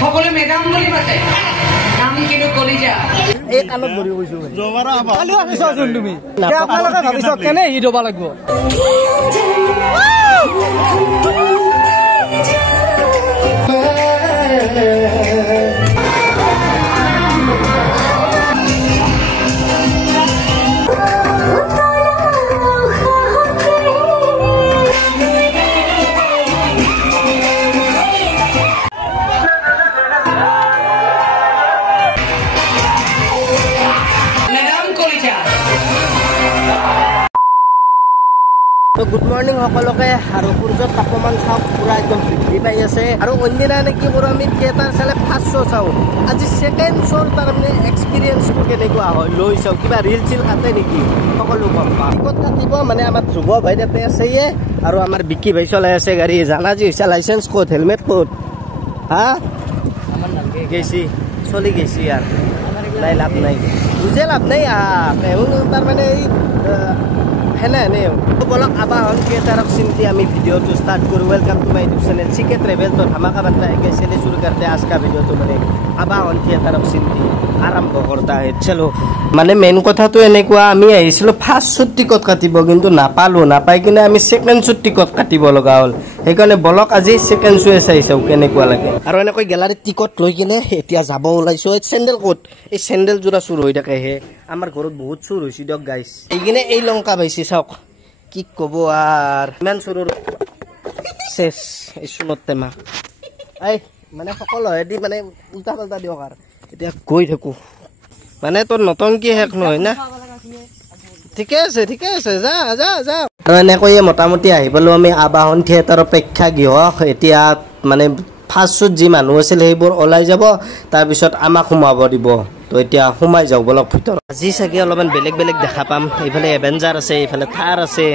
সকলে মেডাম বুলি মাতে নাম কিন্তু কলিজা এই কানত ধৰি কৈছো জবাৰা আবা কালি আহিছচোন তুমি আপোনালোকে ভাবিছ কেনে হি দবা লাগিব গুড মর্নিং সকলকে আৰু সূৰ্যৰ তাপমান চাওক পুৰা একদম বৃদ্ধি পাই আছে আৰু অন্যদিনা কি কৰো আমি থিয়েটাৰ চালে ফাৰ্ষ্ট শ্ব' চাওঁ আজি ছেকেণ্ড শ্ব'ৰ তাৰমানে এক্সপিৰিয়েঞ্চটো কেনেকুৱা হয় লৈ চাওঁ কিবা ৰিল চিল কাটে নেকি সকলো গম পাওঁ টিকট কাটিব মানে আমাৰ ধ্ৰুৱ ভাই তাতে আছে আৰু আমাৰ বিকি ভাই চলাই আছে গাড়ী জানা যি হৈছে লাইচেঞ্চ ক'ত হেলমেট ক'ত হা আমাৰ নালগে গৈছি চলি গৈছি ইয়াৰ নাই লাভ নাই বুজে লাভ নাই তাৰমানে এই হেনে হেনে বলক আবাহন থিয়েটাरक सिंधी আমি ভিডিওটো স্টাৰ্ট কৰো welcome to my YouTube channel CK travel तो धमाका बनता है कैसे ले शुरू करते हैं आज का वीडियो तो मैंने আবাহন থিয়েটাरक सिंधी आरंभ करता है चलो মানে মেইন কথাটো এনেকুৱা আমি আহিছিল ফার্স্ট শট টিকট কাটিব কিন্তু নাপালো নাপাই কিনে আমি সেকেন্ড শট টিকট কাটিব লগা হল সেইকাৰণে বলক আজি সেকেন্ড শো চাইছাও কেনেকুৱা লাগে আৰু এনেকৈ গ্যালারি টিকট লৈ কিনে এতিয়া যাব ওলাইছো স্যান্ডেল কোট এই স্যান্ডেল জোৰা চুৰ হৈ থাকে হে আমাৰ ঘৰত বহুত চুৰ হৈছে দিয়ক গাইস এইকিনে এই লঙ্কা ভাইছি চাওক কি কব আর ইমান চুৰৰ শেষ এই সুনত টেমা এই মানে সকলো হেদি মানে উল্টা পাল্টা দিয়ক আর এতিয়া গৈ থাকো মানে তোৰ নতুন কি হেক নহয় না ঠিকে আছে যা যা যা আৰু এনেকৈ মোটামুটি আহি পালো আমি আবাহন থিয়েটাৰৰ প্ৰেক্ষাগৃহ এতিয়া মানে ফাৰ্ষ্ট শ্বট যি মানুহ আছিল সেইবোৰ ওলাই যাব তাৰ পিছত আমাক সোমাব দিব তো এতিয়া সোমাই যাও বলক ভিতৰত আজি চাগে অলপমান বেলেগ বেলেগ দেখা পাম এইফালে এভেঞ্জাৰ আছে এইফালে থাৰ আছে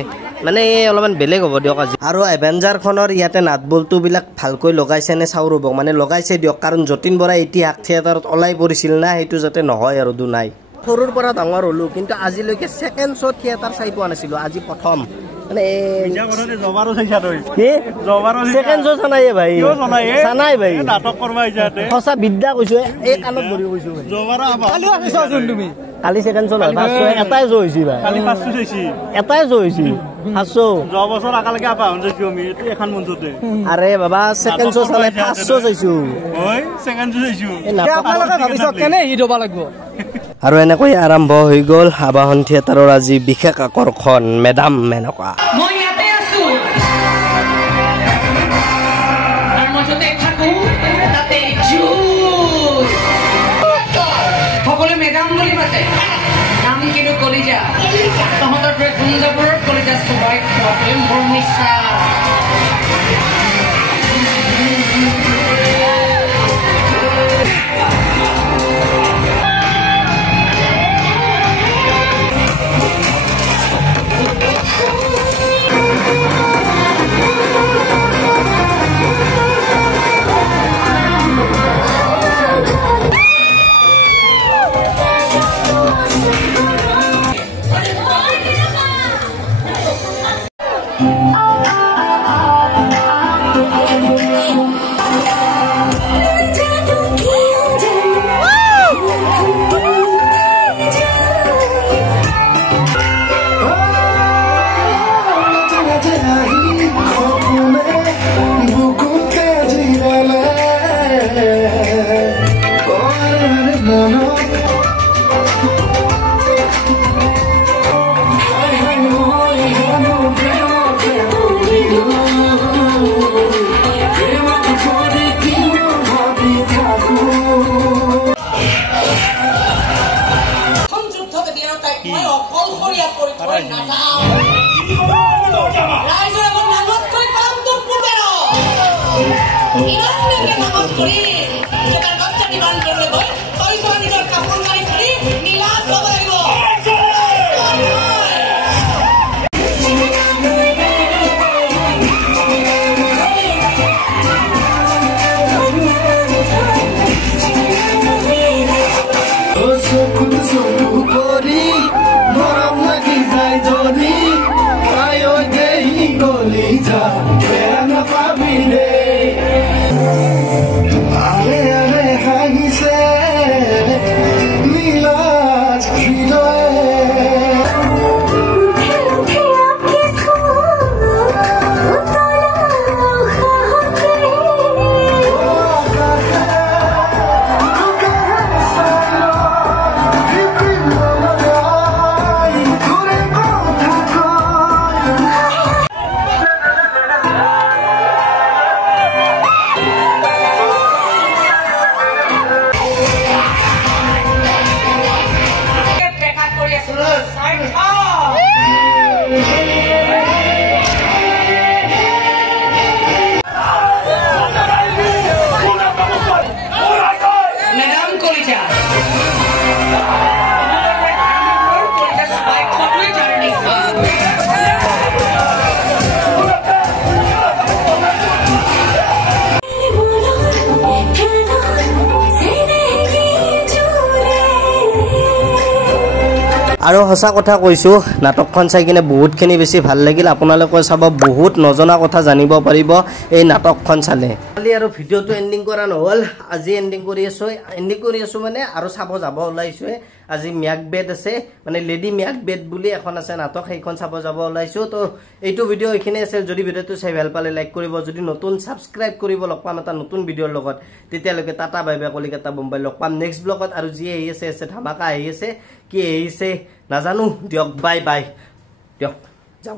মানে অলপমান বেলেগ হ'ব দিয়ক আজি আৰু এভেঞ্জাৰ খনৰ ইয়াতে নাটবল্টু বিলাক ভালকৈ লগাইছে নে চাও ৰব মানে লগাইছে দিয়ক কাৰণ যতীন বৰা ইতিহাস থিয়েটাৰত ওলাই পৰিছিল না সেইটো যাতে নহয় আৰু দুনাই সৰুৰ পৰা ডাঙৰ হলো কিন্তু আজিলৈকে সেকেন্ড শো থিয়েটাৰ চাই পোৱা নাছিলো আজি প্ৰথম মানে বিজা ঘৰতে জবাৰো চাইছা তই কি জবাৰো সেকেন্ড শো চানাই ভাই কিয় চানাই ভাই নাটক কৰবা ইজাতে সঁচা বিদ্যা কৈছো এই কানত ধৰি কৈছো জবাৰো আবা কালি আহিছচোন তুমি কালি সেকেন্ড শো ফাৰ্ষ্ট শো এটাই শো হৈছি ভাই কালি ফাৰ্ষ্ট শো চাইছি এটাই শো হৈছি ফাৰ্ষ্ট শো যোৱা বছৰ আকালৈকে আপা হনজে আমি এখন মঞ্চতে আৰে বাবা সেকেন্ড শো চালে ফাৰ্ষ্ট শো চাইছো ওই সেকেন্ড শো চাইছো আপোনালোকে ভাবিছ কেনে হি দবা লাগিব আৰু এনেকৈ আৰম্ভ হৈ গল আবাহন থিয়েটাৰৰ আজি বিশেষ আকৰ্ষণ মেডাম মেনকা মই ইয়াতে আছো আৰু মজতে থাকো তাতে জুই সকলে মেডাম বুলি মাতে নাম কিন্তু কলিজা তহঁতৰ দৰে গুণ্ডাবোৰৰ কলিজা সবাই খোৱাটোৱে মোৰ নিচা আৰু সঁচা কথা কৈছোঁ নাটকখন চাই কিনে বহুতখিনি বেছি ভাল লাগিল আপোনালোকে চাব বহুত নজনা কথা জানিব পাৰিব এই নাটকখন চালে খালি আৰু ভিডিঅ'টো এণ্ডিং কৰা নহ'ল আজি এণ্ডিং কৰি আছোঁ মানে আৰু চাব যাব ওলাইছোঁ আজি ম্যাকবেথ আছে মানে লেডি ম্যাকবেথ বুলি এখন আছে নাটক সেইখন চাব যাব ওলাইছোঁ তো এইটো ভিডিঅ' এইখিনি আছে যদি ভিডিঅ'টো চাই ভাল পালে লাইক কৰিব যদি নতুন ছাবস্ক্ৰাইব কৰিব লগ পাম এটা নতুন ভিডিঅ'ৰ লগত তেতিয়ালৈকে tata bye bye Kolkata Mumbai লগ পাম নেক্সট ব্লগত আৰু যি আহি আছে ধামাকা আহি আছে কি আহিছে নাজানো দিয়ক বাই বাই দিয়ক যাওঁ